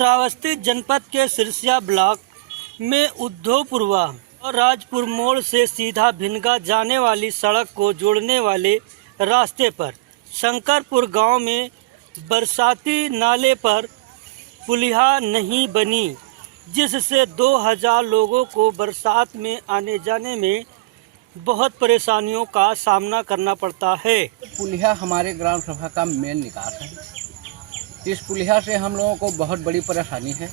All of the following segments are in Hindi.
श्रावस्ती जनपद के सिरसिया ब्लॉक में उद्धवपुरवा और राजपुर मोड़ से सीधा भिनगा जाने वाली सड़क को जोड़ने वाले रास्ते पर शंकरपुर गांव में बरसाती नाले पर पुलिया नहीं बनी, जिससे 2000 लोगों को बरसात में आने जाने में बहुत परेशानियों का सामना करना पड़ता है। पुलिया हमारे ग्राम सभा का मेन निकास है। इस पुलिया से हम लोगों को बहुत बड़ी परेशानी है।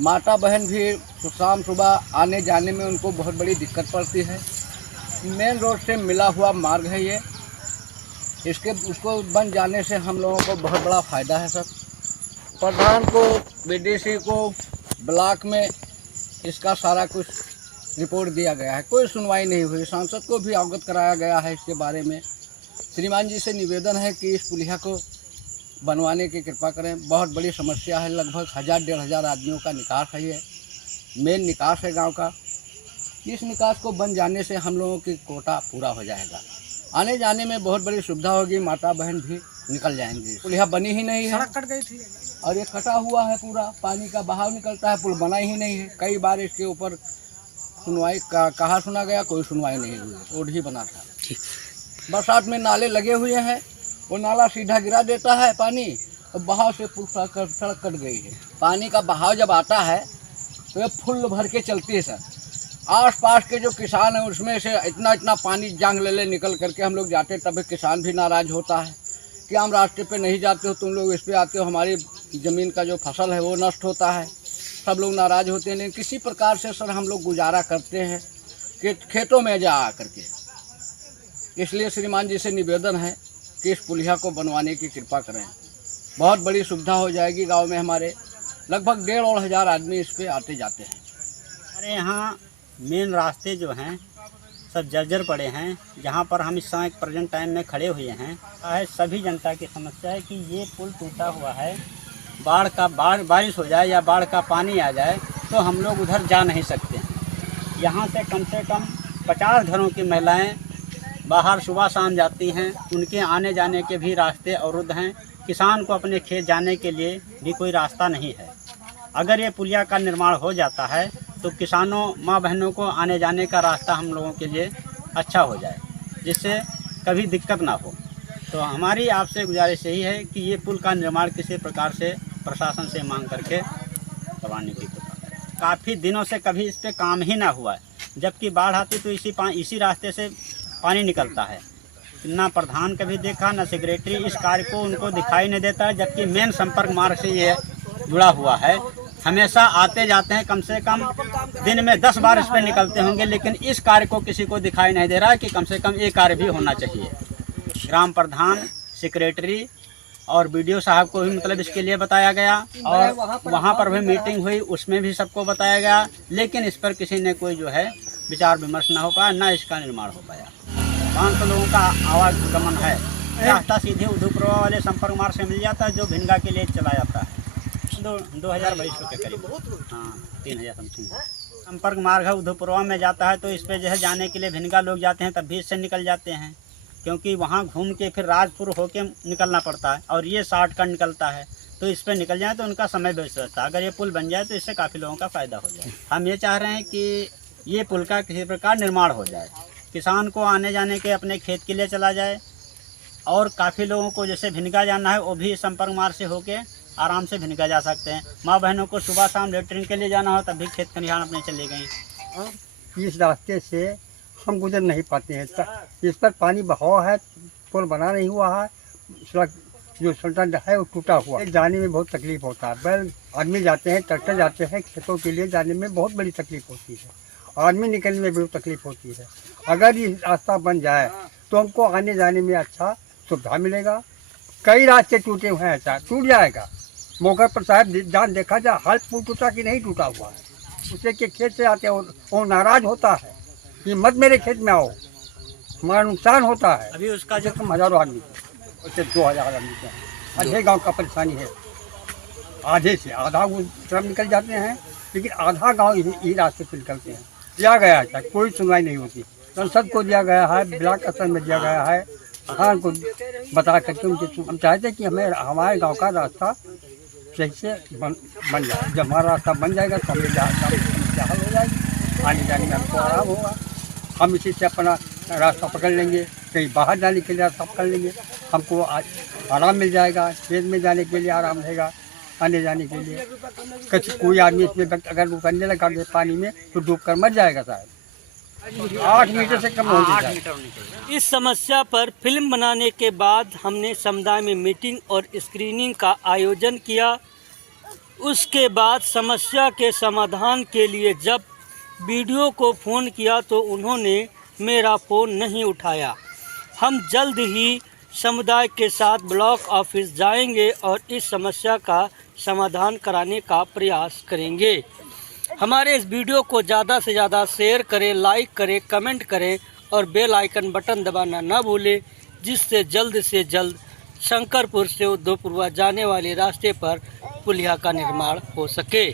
माता बहन भी शाम सुबह आने जाने में उनको बहुत बड़ी दिक्कत पड़ती है। मेन रोड से मिला हुआ मार्ग है ये। उसको बन जाने से हम लोगों को बहुत बड़ा फ़ायदा है सर। प्रधान को, बीडीसी को, ब्लॉक में इसका सारा कुछ रिपोर्ट दिया गया है, कोई सुनवाई नहीं हुई। सांसद को भी अवगत कराया गया है इसके बारे में। श्रीमान जी से निवेदन है कि इस पुलिया को बनवाने की कृपा करें। बहुत बड़ी समस्या है, लगभग 1000-1500 आदमियों का निकास है। ये मेन निकास है गांव का। इस निकास को बन जाने से हम लोगों की कोटा पूरा हो जाएगा। आने जाने में बहुत बड़ी सुविधा होगी, माता बहन भी निकल जाएंगी। पुलिया बनी ही नहीं है, सड़क कट गई थी और ये कटा हुआ है पूरा, पानी का बहाव निकलता है, पुल बना ही नहीं है। कई बार इसके ऊपर सुनवाई कहा सुना गया, कोई सुनवाई नहीं हुई। रोड ही बना था। बरसात में नाले लगे हुए हैं, वो नाला सीधा गिरा देता है पानी, और बहाव से पुल सड़क कट गई है। पानी का बहाव जब आता है तो ये फुल भर के चलती है सर। आस पास के जो किसान हैं उसमें से इतना पानी जांग ले निकल करके हम लोग जाते, तभी किसान भी नाराज़ होता है कि हम रास्ते पे नहीं जाते हो, तुम लोग इस पे आते हो, हमारी ज़मीन का जो फसल है वो नष्ट होता है। सब लोग नाराज़ होते हैं, लेकिन किसी प्रकार से सर हम लोग गुजारा करते हैं कि खेतों में जा करके। इसलिए श्रीमान जी से निवेदन है कि इस पुलिया को बनवाने की कृपा करें। बहुत बड़ी सुविधा हो जाएगी गांव में। हमारे लगभग 1500 आदमी इस पे आते जाते हैं। हमारे यहाँ मेन रास्ते जो हैं सब जर्जर पड़े हैं। जहाँ पर हम इस समय प्रेजेंट टाइम में खड़े हुए हैं, सभी जनता की समस्या है कि ये पुल टूटा हुआ है। बारिश हो जाए या बाढ़ का पानी आ जाए तो हम लोग उधर जा नहीं सकते हैं। यहाँ से कम 50 घरों की महिलाएं बाहर सुबह शाम जाती हैं, उनके आने जाने के भी रास्ते अवरुद्ध हैं। किसान को अपने खेत जाने के लिए भी कोई रास्ता नहीं है। अगर ये पुलिया का निर्माण हो जाता है तो किसानों, माँ बहनों को आने जाने का रास्ता हम लोगों के लिए अच्छा हो जाए, जिससे कभी दिक्कत ना हो। तो हमारी आपसे गुजारिश यही है कि ये पुल का निर्माण किसी प्रकार से प्रशासन से मांग करके करवाने की कृपा करें। काफ़ी दिनों से कभी इस पर काम ही ना हुआ है, जबकि बाढ़ आती तो इसी रास्ते से पानी निकलता है। ना प्रधान कभी देखा, ना सेक्रेटरी इस कार्य को उनको दिखाई नहीं देता है, जबकि मेन संपर्क मार्ग से ये जुड़ा हुआ है। हमेशा आते जाते हैं, कम से कम दिन में 10 बार इस पर निकलते होंगे, लेकिन इस कार्य को किसी को दिखाई नहीं दे रहा है कि कम से कम ये कार्य भी होना चाहिए। ग्राम प्रधान, सेक्रेटरी और बीडीओ साहब को भी मतलब इसके लिए बताया गया, और वहाँ पर भी मीटिंग हुई, उसमें भी सबको बताया गया, लेकिन इस पर किसी ने कोई जो है विचार विमर्श ना हो पाया, ना इसका निर्माण हो पाया। 500 लोगों का आवागमन है। रास्ता सीधे उद्धवपुरवा वाले संपर्क मार्ग से मिल जाता है, जो भिनगा के लिए चला जाता है। 2200 के करीब, हाँ 3000 समथिंग संपर्क मार्ग है। उद्धवपुरवा में जाता है तो इस पर जो है जाने के लिए भिनगा लोग जाते हैं, तब भी इससे निकल जाते हैं, क्योंकि वहाँ घूम के फिर राजपुर होके निकलना पड़ता है, और ये शॉर्टकट निकलता है। तो इस पर निकल जाए तो उनका समय व्यस्त रहता है। अगर ये पुल बन जाए तो इससे काफ़ी लोगों का फ़ायदा हो जाए। हम ये चाह रहे हैं कि ये पुल का किसी प्रकार निर्माण हो जाए, किसान को आने जाने के अपने खेत के लिए चला जाए, और काफ़ी लोगों को जैसे भिनगा जाना है वो भी संपर्क मार्ग से होके आराम से भिनगा जा सकते हैं। माँ बहनों को सुबह शाम लेटरिन के लिए जाना हो तब भी खेत खलिहान अपने चले गई। इस रास्ते से हम गुजर नहीं पाते हैं। इस पर पानी बहाव है, पुल बना नहीं हुआ है, सड़क जो सड़क है वो टूटा हुआ है। जाने में बहुत तकलीफ होता है। बैल आदमी जाते हैं, ट्रैक्टर जाते हैं, खेतों के लिए जाने में बहुत बड़ी तकलीफ होती है। आदमी निकलने में बहुत तकलीफ होती है। अगर ये रास्ता बन जाए तो हमको आने जाने में अच्छा सुविधा मिलेगा। कई रास्ते टूटे हुए हैं, अच्छा टूट जाएगा। मौके पर साहब जान देखा जाए, हाल पुल टूटा कि नहीं टूटा हुआ है। उसे के खेत से आते हैं वो नाराज होता है कि मत मेरे खेत में आओ, हमारा नुकसान होता है। अभी उसका जो कम 1000 आदमी उससे 2000 आदमी का आधे गाँव का परेशानी है। आधे से आधा वो तरफ निकल जाते हैं, लेकिन आधा गाँव यही रास्ते से निकलते हैं। दिया गया था, कोई सुनवाई नहीं होती। संसद को दिया गया है, ब्लॉक स्तर में दिया गया है, प्रधान को बता करके उनके हम चाहते हैं कि हमें हमारे गांव का रास्ता सही से बन जाए। जब हमारा रास्ता बन जाएगा तो हमें समस्या हल हो जाएगी, आने जाने में हमको आराम होगा। हम इसी से अपना रास्ता पकड़ लेंगे, कहीं बाहर जाने के लिए रास्ता पकड़ लेंगे, हमको आराम मिल जाएगा। खेत में जाने के लिए आराम रहेगा, आने जाने के लिए। कोई आदमी इसमें अगर उतरने लगा पानी में तो डूब कर मर जाएगा शायद। 8 मीटर से कम हो जाएगा। इस समस्या पर फिल्म बनाने के बाद हमने समुदाय में मीटिंग और स्क्रीनिंग का आयोजन किया। उसके बाद समस्या के समाधान के लिए जब वीडियो को फ़ोन किया तो उन्होंने मेरा फ़ोन नहीं उठाया। हम जल्द ही समुदाय के साथ ब्लॉक ऑफिस जाएंगे और इस समस्या का समाधान कराने का प्रयास करेंगे। हमारे इस वीडियो को ज़्यादा से ज़्यादा शेयर करें, लाइक करें, कमेंट करें और बेल आइकन बटन दबाना ना भूलें, जिससे जल्द से जल्द शंकरपुर से उद्धवपुरवा जाने वाले रास्ते पर पुलिया का निर्माण हो सके।